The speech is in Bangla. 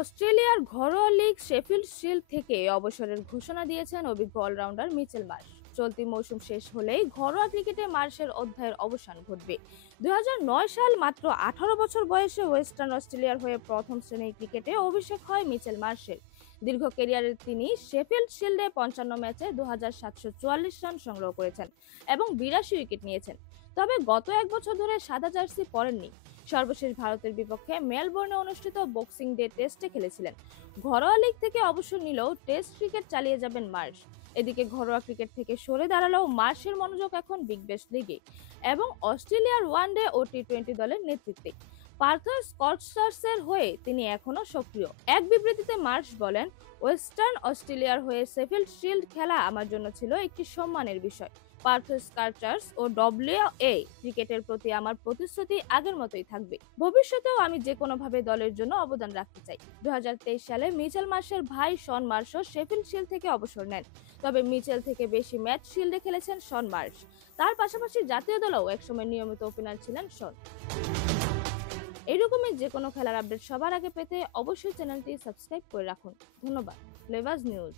অস্ট্রেলিয়ার ঘরোয়া লীগ শেফিল্ড শিল্ড থেকে অবসরের ঘোষণা দিয়েছেন অভিজ্ঞ অলরাউন্ডার মিচেল মার্শ। চলতি মৌসুম শেষ হলেই ঘরোয়া ক্রিকেটে মার্শের অধ্যায়ের অবসান ঘটবে। 2009 সাল মাত্র 18 বছর বয়সে ওয়েস্টার্ন অস্ট্রেলিয়ার হয়ে প্রথম শ্রেণীর ক্রিকেটে অভিষেক হয় মিচেল মার্শের। দীর্ঘ ক্যারিয়ারে তিনি শেফিল্ড শিল্ডে 55 ম্যাচে 2744 রান সংগ্রহ করেছেন এবং 82 উইকেট নিয়েছেন। তবে গত এক বছর ধরে সাদা জার্সি পরেননি। সর্বশেষ ভারতের বিপক্ষে মেলবোর্নে অনুষ্ঠিত বক্সিং ডে টেস্টে খেলেছিলেন। ঘরোয়া লীগ থেকে অবসর নিলেও টেস্ট ক্রিকেট চালিয়ে যাবেন মার্শ। এদিকে ঘরোয়া ক্রিকেট থেকে সরে দাঁড়ালেও মার্শের মনোযোগ এখন বিগ ব্যাশ লিগে এবং অস্ট্রেলিয়ার ওয়ানডে ও টি-20 দলের নেতৃত্বে। পার্থ স্কচসার্সের হয়ে তিনি এখনো সক্রিয়। এক বিবৃতিতে মার্শ বলেন, ওয়েস্টার্ন অস্ট্রেলিয়ার হয়ে শেফিল্ড শিল্ড খেলা আমার জন্য ছিল একটি সম্মানের বিষয়। পার্থ স্কচসার্স ও ডব্লিউএ ক্রিকেটের প্রতি আমার প্রতিশ্রুতি আগের মতোই থাকবে। ভবিষ্যতেও আমি যে কোনোভাবে দলের জন্য অবদান রাখতে চাই। 2023 সালে মিচেল মার্শের ভাই শন মার্শও শেফিল্ড শিল্ড থেকে অবসর নেন। তবে মিচেল থেকে বেশি ম্যাচ শিল্ডে খেলেছেন শন মার্শ। তার পাশাপাশি জাতীয় দলেও একসময় নিয়মিত ওপেনার ছিলেন শন। এইরকমই যে কোনো খেলার আপডেট সবার আগে পেতে অবশ্যই চ্যানেলটি সাবস্ক্রাইব করে রাখুন। ধন্যবাদ। Flavours news.